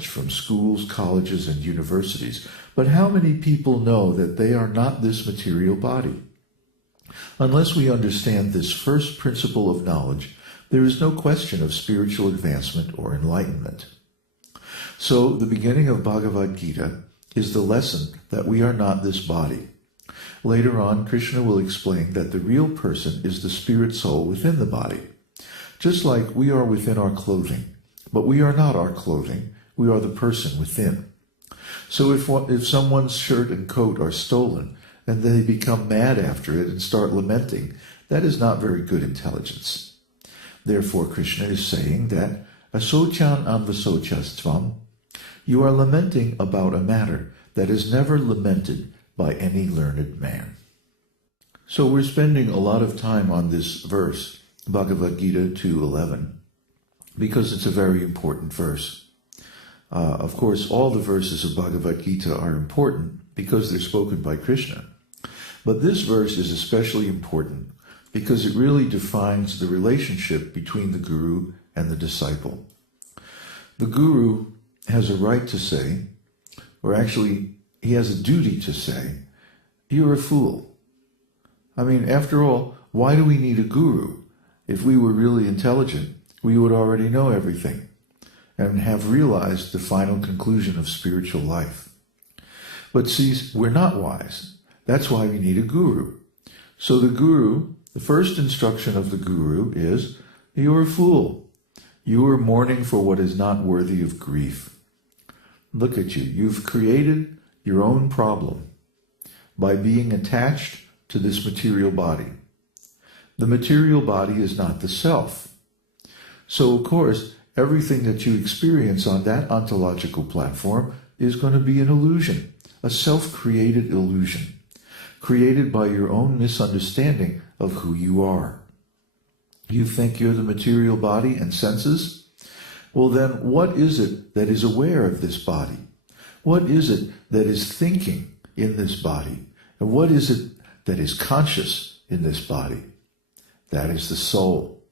knowledge from schools, colleges, and universities, but how many people know that they are not this material body? Unless we understand this first principle of knowledge, there is no question of spiritual advancement or enlightenment. So, the beginning of Bhagavad-gītā is the lesson that we are not this body. Later on, Krishna will explain that the real person is the spirit soul within the body. Just like we are within our clothing, but we are not our clothing, we are the person within. So if someone's shirt and coat are stolen, and they become mad after it and start lamenting, that is not very good intelligence. Therefore, Krishna is saying that asochan anvasochastvam, you are lamenting about a matter that is never lamented by any learned man. So we're spending a lot of time on this verse, Bhagavad-gītā 2:11, because it's a very important verse. Of course, all the verses of Bhagavad-gītā are important because they're spoken by Krishna. But this verse is especially important because it really defines the relationship between the guru and the disciple. The guru has a right to say, or actually he has a duty to say, you're a fool. I mean, after all, why do we need a guru? If we were really intelligent, we would already know everything and have realized the final conclusion of spiritual life. But see, we're not wise. That's why we need a guru. So the guru, the first instruction of the guru is, you are a fool. You are mourning for what is not worthy of grief. Look at you. You've created your own problem by being attached to this material body. The material body is not the self. So, of course, everything that you experience on that ontological platform is going to be an illusion, a self-created illusion, created by your own misunderstanding of who you are. You think you're the material body and senses? Well then, what is it that is aware of this body? What is it that is thinking in this body? And what is it that is conscious in this body? That is the soul.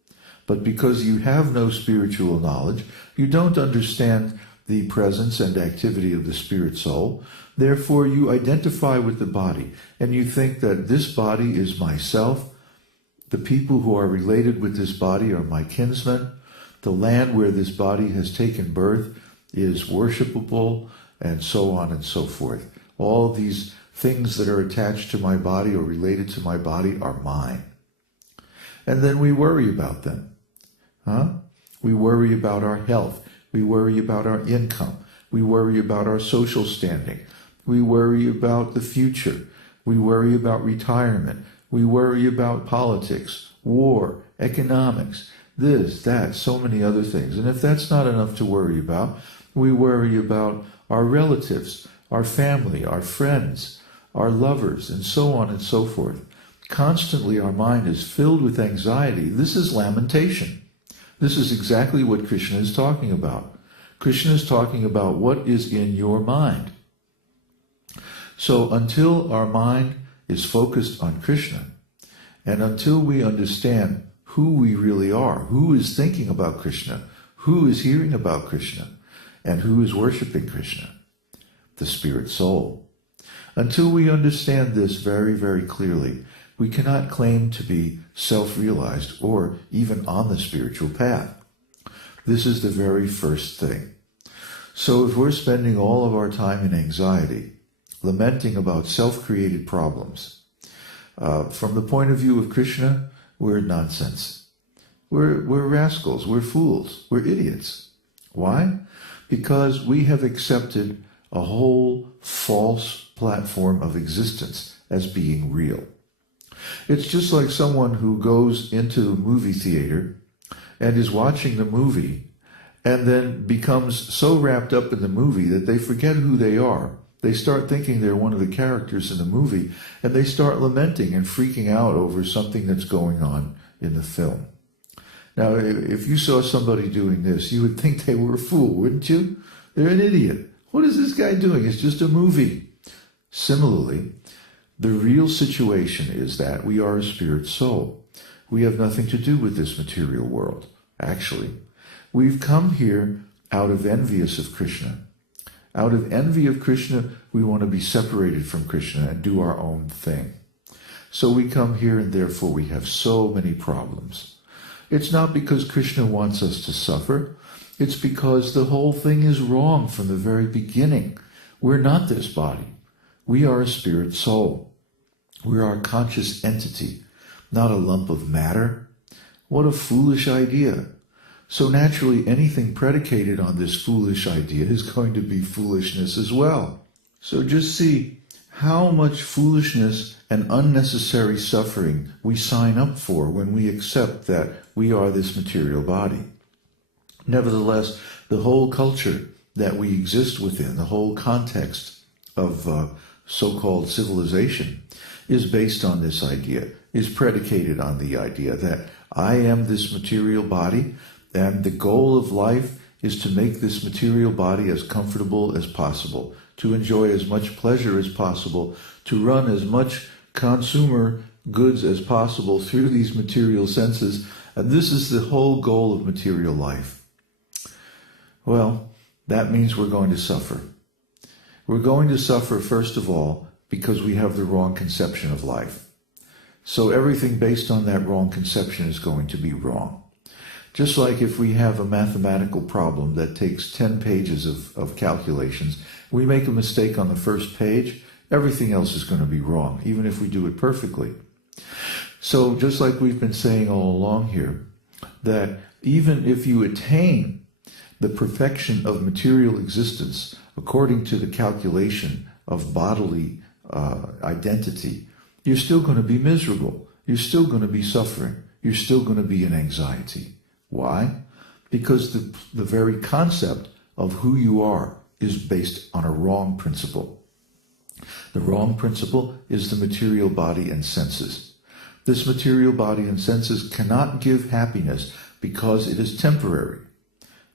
But because you have no spiritual knowledge, you don't understand the presence and activity of the spirit soul. Therefore, you identify with the body, and you think that this body is myself. The people who are related with this body are my kinsmen. The land where this body has taken birth is worshipable, and so on and so forth. All these things that are attached to my body or related to my body are mine. And then we worry about them. We worry about our health. We worry about our income. We worry about our social standing. We worry about the future. We worry about retirement. We worry about politics, war, economics, this, that, so many other things. And if that's not enough to worry about, we worry about our relatives, our family, our friends, our lovers, and so on and so forth. Constantly our mind is filled with anxiety. This is lamentation. This is exactly what Krishna is talking about. Krishna is talking about what is in your mind. So until our mind is focused on Krishna, and until we understand who we really are, who is thinking about Krishna, who is hearing about Krishna, and who is worshiping Krishna, the spirit soul. Until we understand this very, very clearly, we cannot claim to be self-realized or even on the spiritual path. This is the very first thing. So if we're spending all of our time in anxiety, lamenting about self-created problems, from the point of view of Krishna, we're nonsense. We're rascals, we're fools, we're idiots. Why? Because we have accepted a whole false platform of existence as being real. It's just like someone who goes into the movie theater and is watching the movie and then becomes so wrapped up in the movie that they forget who they are. They start thinking they're one of the characters in the movie, and they start lamenting and freaking out over something that's going on in the film. Now, if you saw somebody doing this, you would think they were a fool, wouldn't you? They're an idiot. What is this guy doing? It's just a movie. Similarly, the real situation is that we are a spirit soul. We have nothing to do with this material world, actually. We've come here out of envious of Krishna. Out of envy of Krishna, we want to be separated from Krishna and do our own thing. So we come here and therefore we have so many problems. It's not because Krishna wants us to suffer. It's because the whole thing is wrong from the very beginning. We're not this body. We are a spirit soul. We are a conscious entity, not a lump of matter. What a foolish idea. So naturally, anything predicated on this foolish idea is going to be foolishness as well. So just see how much foolishness and unnecessary suffering we sign up for when we accept that we are this material body. Nevertheless, the whole culture that we exist within, the whole context of so-called civilization, is based on this idea, is predicated on the idea that I am this material body, and the goal of life is to make this material body as comfortable as possible, to enjoy as much pleasure as possible, to run as much consumer goods as possible through these material senses, and this is the whole goal of material life. Well, that means we're going to suffer. We're going to suffer, first of all, because we have the wrong conception of life. So everything based on that wrong conception is going to be wrong. Just like if we have a mathematical problem that takes 10 pages of calculations, we make a mistake on the first page, everything else is going to be wrong, even if we do it perfectly. So just like we've been saying all along here, that even if you attain the perfection of material existence according to the calculation of bodily identity, you're still going to be miserable. You're still going to be suffering. You're still going to be in anxiety. Why? Because the very concept of who you are is based on a wrong principle. The wrong principle is the material body and senses. This material body and senses cannot give happiness because it is temporary.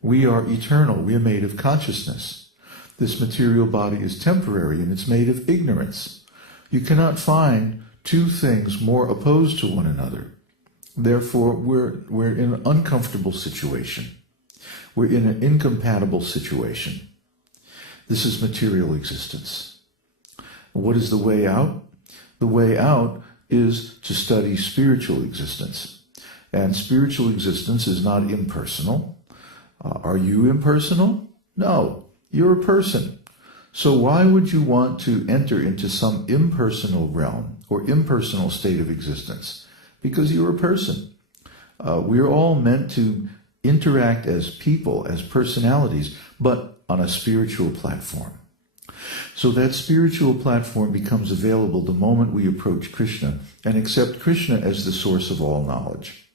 We are eternal. We are made of consciousness. This material body is temporary and it's made of ignorance. You cannot find two things more opposed to one another. Therefore, we're in an uncomfortable situation. We're in an incompatible situation. This is material existence. What is the way out? The way out is to study spiritual existence. And spiritual existence is not impersonal. Are you impersonal? No, you're a person. So why would you want to enter into some impersonal realm or impersonal state of existence? Because you're a person. We're all meant to interact as people, as personalities, but on a spiritual platform. So that spiritual platform becomes available the moment we approach Krishna and accept Krishna as the source of all knowledge.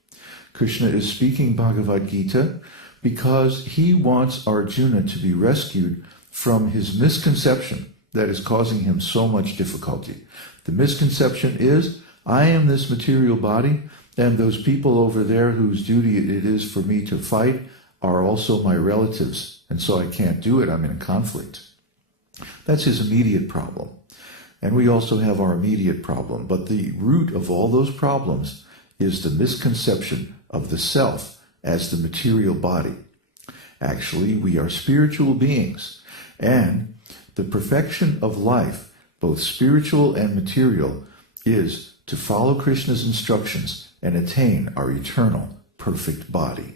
Krishna is speaking Bhagavad-gītā because he wants Arjuna to be rescued from his misconception that is causing him so much difficulty. The misconception is, I am this material body, and those people over there whose duty it is for me to fight are also my relatives, and so I can't do it. I'm in conflict. That's his immediate problem. And we also have our immediate problem. But the root of all those problems is the misconception of the self as the material body. Actually, we are spiritual beings, and the perfection of life, both spiritual and material, is to follow Krishna's instructions and attain our eternal, perfect body.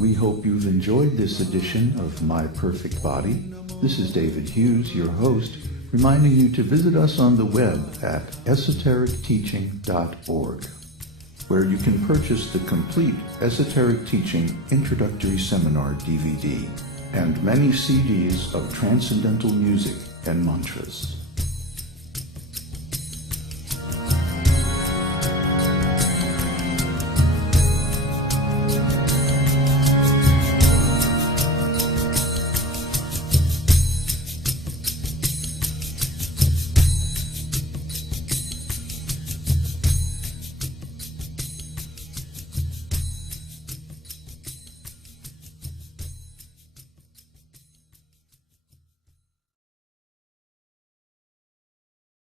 We hope you've enjoyed this edition of My Perfect Body. This is David Hughes, your host, reminding you to visit us on the web at esotericteaching.org, where you can purchase the complete Esoteric Teaching Introductory Seminar DVD and many CDs of transcendental music and mantras.